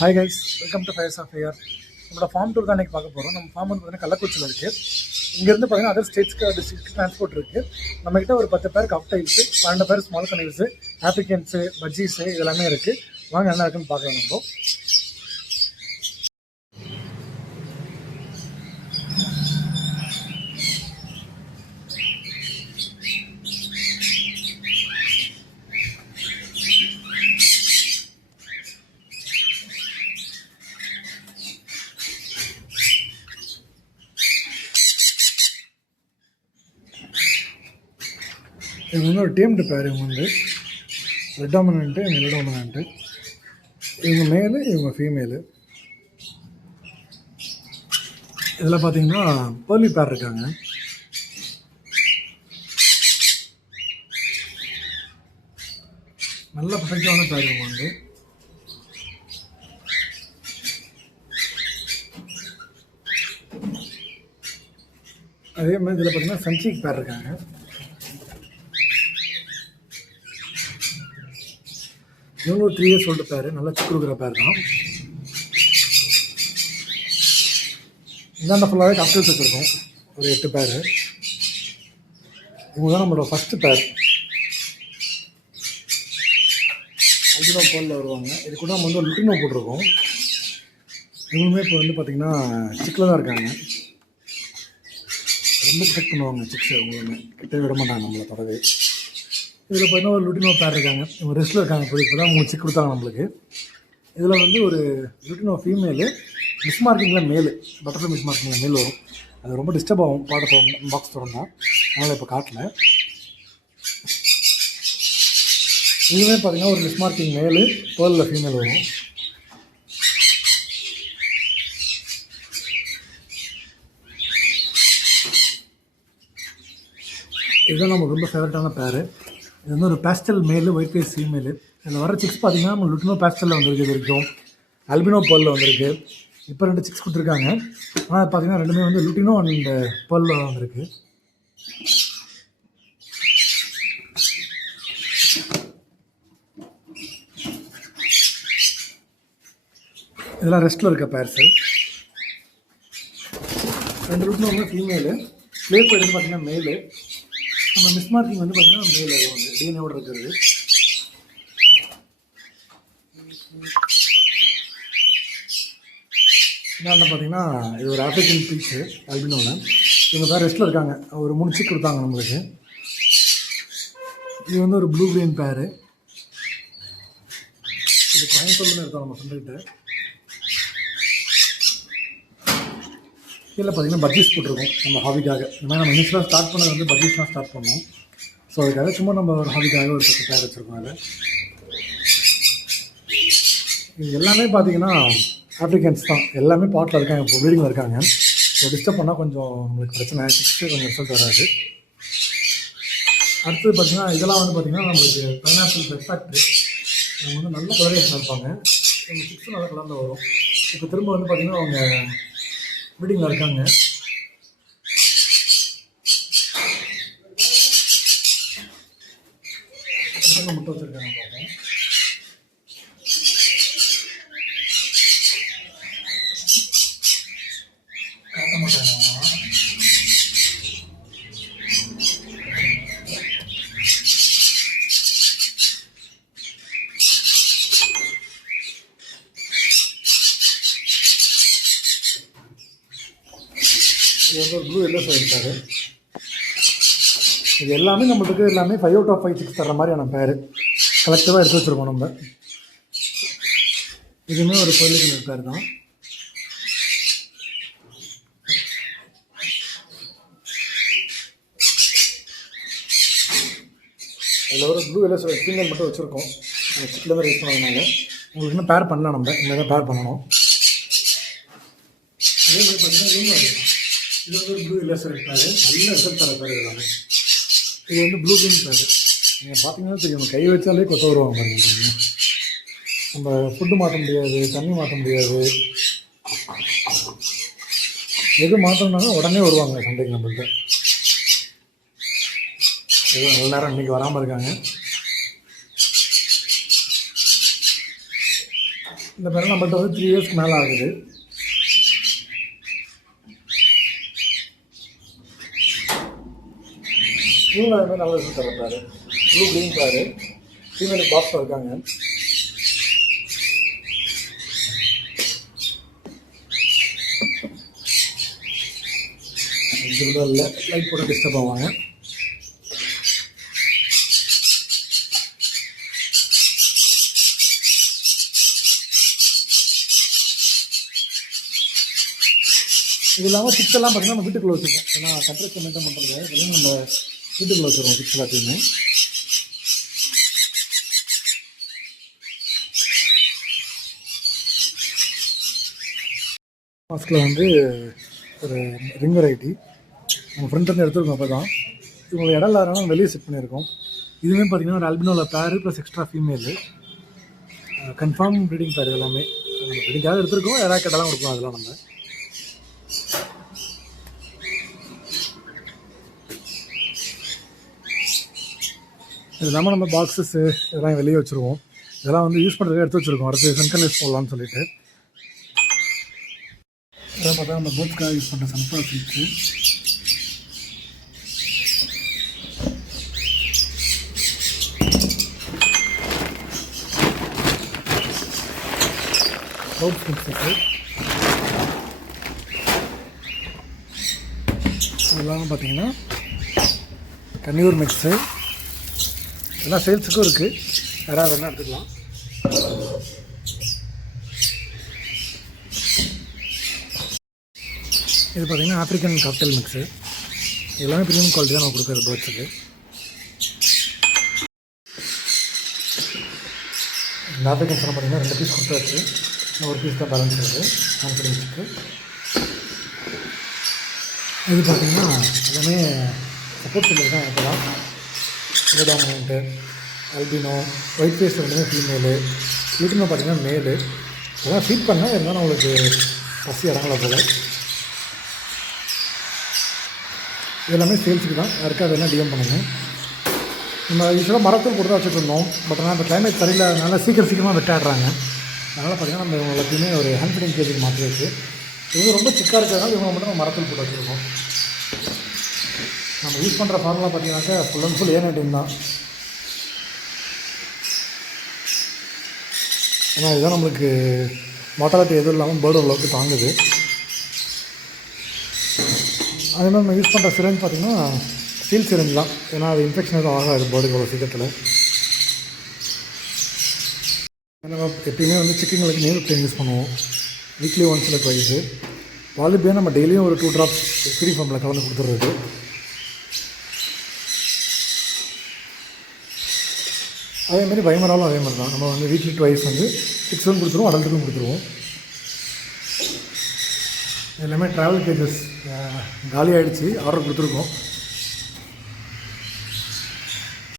Hi guys, welcome to fires of AR. நம்மளோட farm tour தான் இன்றைக்கி பார்க்க போகிறோம். நம்ம ஃபார்ம் வந்து பார்த்தீங்கன்னா கள்ளக்குறிச்சியில் இருக்குது. இங்கேருந்து பார்த்தீங்கன்னா அதர் ஸ்டேட்ஸ்க்கு டிஸ்ட்ரிக்ட் ட்ரான்ஸ்போர்ட் இருக்குது. நம்மக்கிட்ட ஒரு 10 பேர் காக்டைல்ஸு, 12 பேர் ஸ்மால் கனல்ஸு, ஆஃப்ரிக்கன்ஸு, பஜ்ஜீஸு இதெல்லாமே இருக்குது. வாங்க என்ன இருக்குன்னு பார்க்கலாம் நம்ம. இவங்க வந்து ஒரு டீம்டு பேர். இவங்க வந்து ரெட் டாமினன்ட்டு, இவங்க ரெட் டாமினன்ட்டு. இவங்க மேலு, இவங்க ஃபீமேலு. இதில் பார்த்தீங்கன்னா பேர்லி பேர் இருக்காங்க. நல்ல பர்ஃபெக்டான பேர் இவங்க வந்து. அதே மாதிரி இதில் பார்த்தீங்கன்னா சன்சீக் பேர் இருக்காங்க. இவங்க ஒரு 3 இயர்ஸ் ஓல்டு பேர், நல்லா சிக்கு கொடுக்குற பேர் தான். இந்தாண்ட ஃபுல்லாகவே காக்டைல்ஸ் வச்சுருக்கோம், ஒரு 8 பேர். இவங்க தான் நம்மளோட ஃபஸ்ட்டு பேர். அல்பினோ பேர்ல வருவாங்க. இது கூட நம்ம வந்து ஒரு லுட்டினோ போட்டிருக்கோம். இவங்களுமே இப்போ வந்து பார்த்திங்கன்னா சிக்கில் தான் இருக்காங்க. ரொம்ப ப்ரொடெக்ட் பண்ணுவாங்க சிக்ஸை. இவங்களுமே கிட்டே விட மாட்டாங்க நம்மளை தொடவே. இதில் பார்த்தீங்கன்னா ஒரு லுட்டினோ பேர் இருக்காங்க. இவங்க ரெஸ்ட்டில் இருக்காங்க. இப்போ தான் 3 சிக் கொடுத்தாங்க நம்மளுக்கு. இதில் வந்து ஒரு லுட்டினோ ஃபீமேலு, மிஸ் மார்க்கிங்கில் மேலு, பட்டர்ஃப்ளை மிஸ் மார்க்கிங்கில் மேல் வரும். அது ரொம்ப டிஸ்டர்ப் ஆகும் பாக்ஸ் திறந்தா, அதனால் இப்போ காட்டல. இதுவுமே பார்த்தீங்கன்னா ஒரு மிஸ் மார்க்கிங் மேலு, பேர்லில் ஃபீமேல் வரும். இதுதான் நம்ம ரொம்ப ஃபேவரட்டான பேர். இது வந்து ஒரு பேஸ்டல் மேலு, ஒயிட் ஃபேஸ் ஃபீமேலு. இதில் வர சிக்ஸ் பார்த்தீங்கன்னா நம்ம லுட்டினோ பேஸ்டலில் வந்திருக்கு. இது வரைக்கும் அல்பினோ பேர்லில் வந்திருக்கு. இப்போ 2 சிக்ஸ் கொடுத்துருக்காங்க. ஆனால் பார்த்தீங்கன்னா ரெண்டுமே வந்து லுட்டினோ அண்ட் பேர்லில் வந்திருக்கு. இதெல்லாம் ரெஸ்ட்டில் இருக்க பேர்ஸு. 2 லுட்டினோ வந்து ஃபீமேலு, பிளே போய்ட்டு வந்து பார்த்தீங்கன்னா மேலு. நம்ம மிஸ் மார்க்கிங் வந்து பார்த்தீங்கன்னா மேல், அது வந்து டிஎன்ஏவோட இருக்கிறது. என்னென்ன பார்த்தீங்கன்னா இது ஒரு ஆஃப்ரிக்கன் பீச்சு அல்பினோவில். இவங்க தான் ரெஸ்ட்டில் இருக்காங்க. ஒரு 3 சிக் கொடுத்தாங்க நம்மளுக்கு. இது வந்து ஒரு ப்ளூ கிரீன் பேரு. இது கோயம்புத்தூர்லேருந்து இருக்கோம் நம்ம ஃப்ரெண்டுக்கிட்ட. கீழே பார்த்தீங்கன்னா பஜ்ஜீஸ் போட்டிருக்கோம் நம்ம ஹாபிக்காக. இந்த மாதிரி நம்ம இனிஷியலாக ஸ்டார்ட் பண்ணது வந்து பஜ்ஜீஸ்லாம் ஸ்டார்ட் பண்ணோம். ஸோ அதுக்காக சும்மா நம்ம ஒரு ஹாபிக்காக ஒரு 10 பேர் வச்சுருக்கோம். அதில் இது எல்லாமே பார்த்தீங்கன்னா ஆஃப்ரிக்கன்ஸ் தான். எல்லாமே பாட்டில் இருக்காங்க, இப்போ ப்ரீடிங்கில் இருக்காங்க. ஸோ டிஸ்டர்ப் பண்ணால் கொஞ்சம் நம்மளுக்கு பிரச்சனை, சிக்ஸ்ட்டு கொஞ்சம் ரிசல்ட் வராது. அடுத்தது பார்த்திங்கன்னா இதெல்லாம் வந்து பார்த்திங்கன்னா நம்மளுக்கு பைனாப்பிள் பெட் ஃபேக்ட்ரி. அவங்க வந்து நல்ல கலரேஷன் இருப்பாங்க. அவங்க சிக்ஸும் நல்ல கலரில் வரும். இப்போ திரும்ப வந்து பார்த்திங்கன்னா அவங்க ப்ரீடிங்கில் இருக்காங்க. முட்டை வச்சுருக்காங்க பார்ப்போம். காட்ட மாட்டாங்க. இது வந்து ஒரு ப்ளூ எல்லோ இருக்காரு. இது எல்லாமே நம்மளுக்கு எல்லாமே 5 out of 5 6 தர்ற மாதிரியான பேர் கலெக்டிவாக எடுத்து வச்சுருக்கோம் நம்ம. இதுவுமே ஒரு பொருளுக்கு பேர் தான். அதில் ஒரு ப்ளூ எல்லோ ஃபீமேல் மட்டும் வச்சுருக்கோம். சிக்கில் தான் ரைஸ் பண்ணதுனால உங்களுக்கு இன்னும் பேர் பண்ணலாம். நம்ம இங்கே தான் பேர் பண்ணணும். அதே மாதிரி பார்த்தீங்கன்னா இது வந்து ஒரு ப்ளூ எல்லோ பேர், நல்ல ரிசல்ட் தர பேர் எல்லாமே. இது வந்து ப்ளூ கிரீன் பேர். நீங்கள் பார்த்தீங்கன்னா தெரியும், கை வச்சாலே கொத்த வருவாங்க பாருங்க. நம்ம ஃபுட்டு மாற்ற முடியாது, தண்ணி மாற்ற முடியாது, எது மாற்றணும்னாலும் உடனே வருவாங்க சண்டைக்கு நம்மள்கிட்ட. ஏதோ நல்ல நேரம் இன்றைக்கி வராமல் இருக்காங்க. இந்த பேர் நம்மள்கிட்ட வந்து 3 இயர்ஸ்க்கு மேலே ஆகுது. இவங்க அது மாதிரி நல்ல ரிசல்ட் தர பேர். ப்ளூ க்ரீன் பேர் ஃபீமேலுக்கு பாக்ஸில் இருக்காங்க. இது இல்லை, லைட் போட்டு டிஸ்டர்ப் ஆவாங்க. இது இல்லாமல் சிக்ஸ் எல்லாம் பார்த்தீங்கன்னா நம்ம வீட்டுக்குள்ளே வச்சுருக்கோம். ஏன்னா டெம்பரேச்சர் மெயின்டைன் பண்ணுறது இதெல்லாம் நம்ம வீட்டுக்குள்ளே வச்சுருக்கோம் சிக்ஸ் எல்லாத்தையுமே. மாஸ்கில் வந்து ஒரு ரிங் வெரைட்டி நம்ம ஃப்ரெண்ட்லேருந்து எடுத்துருக்கோம். அப்போ தான் இவங்களை இடம் இல்லாதனால வெளியே செட் பண்ணியிருக்கோம். இதுவுமே பார்த்தீங்கன்னா ஒரு ஆல்பினோவில் பேரு plus extra female confirm breeding பேர். எல்லாமே நம்ம ப்ரீடிங்காக எடுத்துருக்கோம். யாராவது கேட்டாலும் கொடுக்கலாம். அதெல்லாம் நம்ம இது இல்லாமல் நம்ம பாக்ஸஸ்ஸு இதெல்லாம் வெளியே வச்சுருவோம். இதெல்லாம் வந்து யூஸ் பண்ணுறதுக்கு எடுத்து வச்சுருக்கோம். அடுத்து சன்கன்லைஸ் போடலான்னு சொல்லிட்டு. இதெல்லாம் பார்த்தா நம்ம பேர்ட்ஸ்க்காக யூஸ் பண்ணுற சன்ஃப்ளவர் சீட்ஸு. க்ளவுட் மிக்ஸஸு இதெல்லாம் பார்த்தீங்கன்னா கன்னியூர் மிக்ஸு. எல்லாம் சேல்ஸுக்கும் இருக்குது. யாராவது வேணால் எடுத்துக்கலாம். இது பார்த்திங்கன்னா ஆஃப்ரிக்கன் காக்டெயில் மிக்ஸு. எல்லாமே ப்ரீமியம் குவாலிட்டி தான் நம்ம கொடுக்குறது பேர்ட்ஸுக்கு. இந்த ஆஃப்ரிக்கன்ஸ் எல்லாம் பார்த்திங்கன்னா 2 பீஸ் கொடுத்தாச்சு. ஒரு பீஸ் தான் பேலன்ஸ் இருக்குது கான்ஃபிடென்ஸுக்கு. இது பார்த்திங்கன்னா எல்லாமே சப்போர்ட் செல்லர் தான். இப்போ தான் டாமினன்ட்டு அல்பினோ ஒயிட் ஃபேஸ் ரெண்டுமே ஃபீமேலு. லிட்டினோ பார்த்திங்கன்னா மேலு. இதெல்லாம் ஃபீட் பண்ணால் இருந்தாலும் அவங்களுக்கு பசி இறங்கல போல். இதெல்லாமே சேல்ஸுக்கு தான். யாருக்கா அதெல்லாம் டிஎம் பண்ணுங்கள். நம்ம யூஸ்வலாக மரத்தில் போட்டு தான் வச்சுட்டு இருந்தோம். பட் ஆனால் இப்போ கிளைமேட் சரியில்லாதனால சீக்கிரமாக வெட்டாடுறாங்க. அதனால் பார்த்திங்கன்னா நம்ம இவங்க எல்லாத்தையுமே ஒரு ஹேண்ட் ஃபீடிங் கேஜுக்கு மாற்றி வச்சு இது ரொம்ப சிக்காக இருக்கிறதுனால இவங்க மட்டும் நம்ம மரத்தில் போட்டு வச்சுருக்கோம். நம்ம யூஸ் பண்ணுற ஃபார்முலா பார்த்தீங்கன்னாக்கா ஃபுல் அண்ட் ஃபுல் A19 தான். ஏன்னா இதுதான் நம்மளுக்கு மார்ட்டாலிட்டி எதுவும் இல்லாமல் பேர்டு அளவுக்கு தாங்குது. அதே மாதிரி நம்ம யூஸ் பண்ணுற சிரஞ்ச் பார்த்திங்கன்னா ஸ்டீல் சிரஞ்ச் தான். ஏன்னா அது இன்ஃபெக்ஷன் எதுவும் ஆகாது பேர்டுக்கு அவ்வளோ சீக்கிரத்தில். நம்ம எப்பயுமே வந்து சிக்கன்களுக்கு நேல் ப்ளேன் யூஸ் பண்ணுவோம். வீக்லி ஒன்ஸ் இல்லை ட்வைஸு. வாலிபியாக நம்ம டெய்லியும் ஒரு 2 ட்ராப்ஸ் ஃப்ரீ ஃபார்மில் கலந்து கொடுத்துட்றது. அதேமாதிரி வைமராலும் அதே மாதிரி தான். நம்ம வந்து வீக்லி ட்வைஸ் வந்து 6 கொடுத்துருவோம், அடல்ட்டுக்கும் கொடுத்துருவோம். எல்லாமே ட்ராவல் கேஜஸ் காலி ஆகிடுச்சு. ஆர்டர் கொடுத்துருக்கோம்.